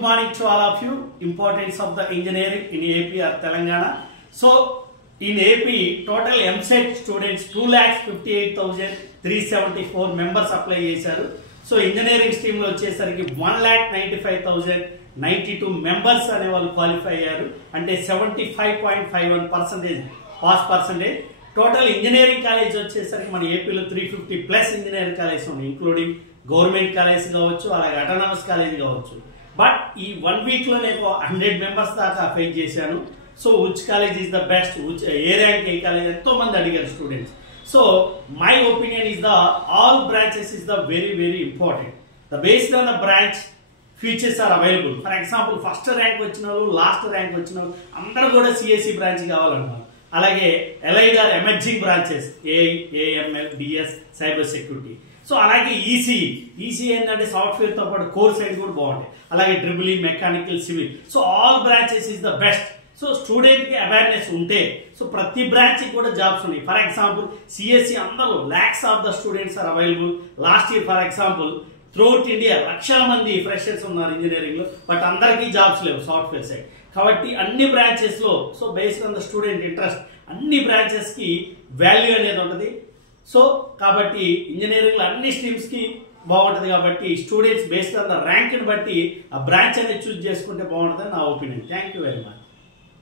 good morning to all of you. Importance of the engineering in AP or Telangana. So in AP, total MSET students 2,58,374 members apply చేశారు. So engineering stream లో వచ్చేసరికి 1,95,092 members అనే వాళ్ళు qualify అయ్యారు. అంటే 75.51% pass percentage. Total engineering college వచ్చేసరికి మన ఏపీలో 350 ప్లస్ ఇంజనీరింగ్ కాలేజ్ ఉన్నాయి, ఇంక్లూడింగ్ గవర్నమెంట్ కాలేజ్ కావచ్చు, అలాగే అటానమస్ కాలేజ్ కావచ్చు. బట్ ఈ 1 వీక్ లో నేను 100 మెంబర్స్ దాకా ఫేస్ చేశాను. So which college is the best, A rank A college ఎంతో మంది అడిగారు students. So my opinion is the all branches is the very important. The based on the branch features are available. For example, first rank వచ్చిన వాళ్ళు, last rank వచ్చిన వాళ్ళు అందరూ కూడా CSC branch కావాలన్నారు. అలాగే allied or emerging branches AML DS cyber security. So అలాగే EC ఏంటంటే సాఫ్ట్వేర్ తో పాటు కోర్ సైడ్ కూడా బాగుంటాయి. అలాగే triple mechanical civil. So all branches is the best. So student కి అవేర్నెస్ ఉంటే సో ప్రతి బ్రాంచ్ కూడా జాబ్స్ ఉన్నాయి. ఫర్ ఎగ్జాంపుల్ సిఎస్సి అందరూ lakhs of the students are available. Last year for example throughout India లక్షల మంది ఫ్రెషర్స్ ఉన్నారు engineering లో, బట్ అందరికీ జాబ్స్ లేవు సాఫ్ట్వేర్ సైడ్. కాబట్టి అన్ని బ్రాంచెస్ లో so based on the student interest అన్ని బ్రాంచెస్ కి వాల్యూ అనేది ఉంటుంది. సో కాబట్టి ఇంజనీరింగ్ లో అన్ని స్ట్రీమ్స్ కి బాగుంటది. కాబట్టి students based on the rank ని బట్టి ఆ బ్రాంచ్ అనేది చూస్ చేసుకుంటే బాగుంటుంది నా opinion. Thank you very much.